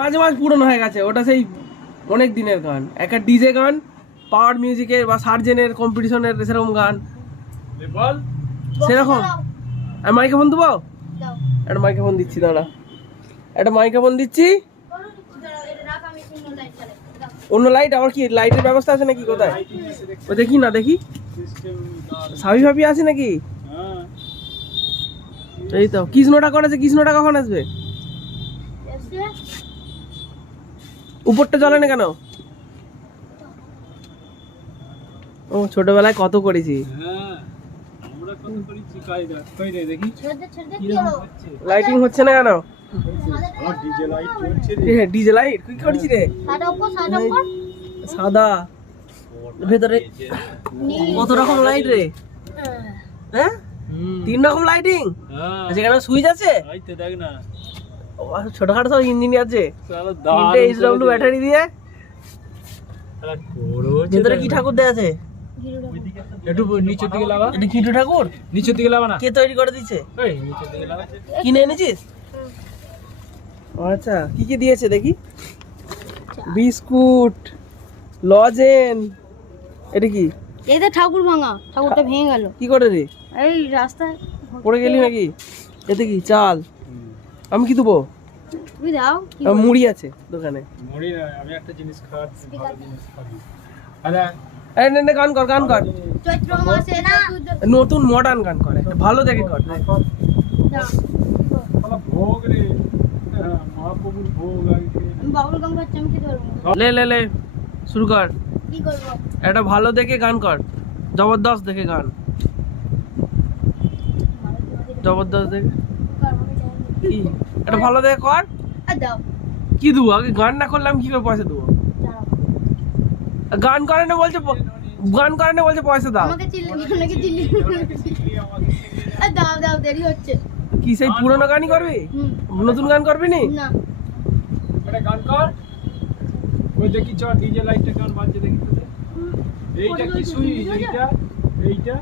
মাঝে মাঝে পুরনো হয়ে গেছে, ওটা সেই অনেক দিনের গান, একটা ডিজে গান, পাওয়ার মিউজিকের বা সার্জেনের কম্পিটিশনের সেরকম গান, সেরকম। আমি মাইক্রোফোন দেবো, একটা মাইক্রোফোন দিচ্ছি, দাঁড়া, একটা মাইক্রোফোন দিচ্ছি। অন্য লাইট, আবার কি লাইটের ব্যবস্থা আছে নাকি? কোথায় ও দেখি না, দেখি সাবি ভাবি আছে নাকি? এই তো কৃষ্ণটা করেছে, কৃষ্ণটা কখন আসবে? উপরটা জ্বলে না কেন? ও ছোটবেলায় কত করেছি। লাইটিং হচ্ছে না কেন? ডিজে লাইট কি করছিস রে? সাদা, ভেতরে কত রকম লাইট রে? হ্যাঁ, 3 রকম লাইটিং। সেখানে সুইচ আছে, ছোটখাটো সব ইঞ্জিন আছে, 3টে HW ব্যাটারি দিয়ে। ভেতরে কি ঠাকুর দেয়া আছে? একটু নিচের দিকে লাগা। এটা কি ঠাকুর? নিচের দিকে লাগা না। কে তৈরি করে দিয়েছে? এই নিচের দিকে লাগা। কিনে এনেছিস? আচ্ছা, কি কি দিয়েছে দেখি? বিস্কুট, লজেন। এটা কি? এটা ঠাকুর ভাঙা, ঠাকুরটা ভেঙে গেল। কি করে রে? এই রাস্তায় পড়ে গেলি নাকি? এতে কি চাল? আমি কি দেবো? তুমি দাও। মুড়ি আছে দোকানে। মুড়ি না, আমি একটা জিনিস খাওয়াচ্ছি, ভালো জিনিস খাবি। আরে এই নে গান কর, গান কর। চৈত্র মাসে না নতুন মডার্ন গান করে, ভালো দেখে কর। শালা ভোগ রে, মহাপ্রভুর ভোগ আইছে। আমি বাবুল গান করছি, আমি কি করব? লে লে লে শুরু কর। কি করব? একটা ভালো দেখে গান কর, জবরদস্ত দেখে গান, জবরদস্ত দেখে। কি এটা ভালো দেখে কর। দাও। কি দেবো? আগে গান না করলে আমি কি করে পয়সা দেবো? গান করে না বলছে, গান করে না বলছে পয়সা দাও। আমাকে চিল্লি নাকি চিল্লি? দাও দাও, দেরি হচ্ছে। কি সেই পুরনো গানই করবি? নতুন গান করবি নি? না, একটা গান কর। ওই দেখি চ ডিজে লাইটটা কেমন বাজছে দেখি তো। এইটা কি সুইচ? এইটা